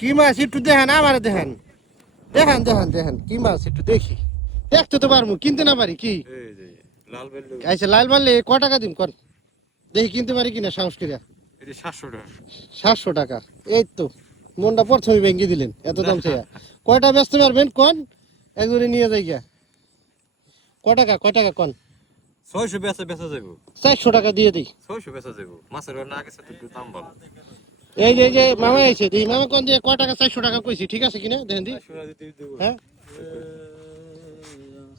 কি মাছ একটু দেখেন, আমার দেখেন, দেখেন দেখেন দেখেন কি মাছ একটু দেখি, দেখতে তো পারবো, কিনতে না পারি কি? আচ্ছা লাল মারলে ক টাকা দিম কর, দেখি কিনতে পারি কিনা সাহস করিয়া। 700 টাকা, এই তো মনটা প্রথমে ভেঙে দিলেন, এত দাম চেয়ে কয়টা ব্যস্ত পারবেন কোন, একজনে নিয়ে যাই গিয়া। কয় টাকা কোন? 600 বেচা বেচা যাবো। 400 টাকা দিয়ে দিই। 600 বেচা যাবো, মাছের না গেছে তো একটু দাম ভালো। এই যে মামা আইছে, এই মামা কোন দিয়ে কয় টাকা 400 টাকা কইছি, ঠিক আছে কিনা দেখেন দি। হ্যাঁ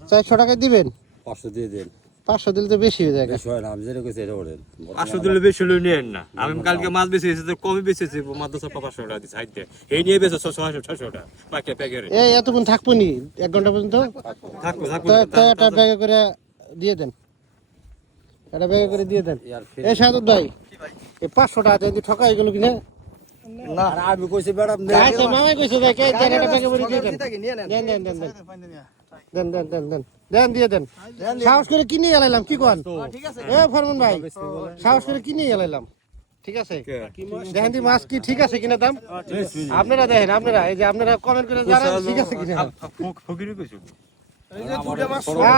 400 টাকা দিবেন? 500 দিয়ে দেন। 500 দিলে তো বেশি হয়ে যায়। বেশি হয় না, আমি যেটা কইছি এটা করেন। 500 দিলে বেশি হলে নিয়েন না। আমি কালকে মাছ বেশি এসেছে, কমই বেশিছে, মাত্র 500 টাকা দিচ্ছে হাইতে। এই নিয়ে বেচে 600 টাকা পাকে প্যাকেরে। এই এতক্ষণ থাকবো নি, 1 ঘন্টা পর্যন্ত থাকবো থাকবো। তো একটা ব্যাগে করে দিয়ে দেন, একটা ব্যাগে করে দিয়ে দেন। এই সাদত ভাই, এই 500 টাকা দিয়ে ঠকাই গেল কিনা? না আমি কইছি ম্যাডাম আচ্ছা মামাই কইছে ভাই, এই একটা ব্যাগে করে দিয়ে দেন। দেন দেন দেন দেন দেন দেন দেন দেন দেন দিয়ে দেন। সাহস করে কিনে গেলাম কি কোন? এ ফরমান ভাই, সাহস করে কিনে গেলাম, ঠিক আছে? দেখেন দি মাছ কি ঠিক আছে কিনা দাম, আপনারা দেখেন, আপনারা এই যে আপনারা কমেন্ট করে জানান ঠিক আছে কিনা। ফকিরি কইছো।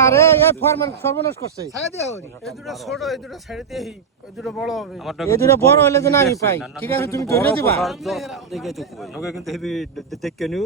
আরে এই ফরমান সর্বনাশ করছে, ছাড়ে দিয়া হরি এই দুটো ছোট, এই দুটো ছাড়ে দিয়ে এই দুটো বড় হবে। এই দুটো বড় হলে যে না আমি পাই, ঠিক আছে তুমি ধরে দিবা। নগে কিন্তু হেভি দেখকে নিও।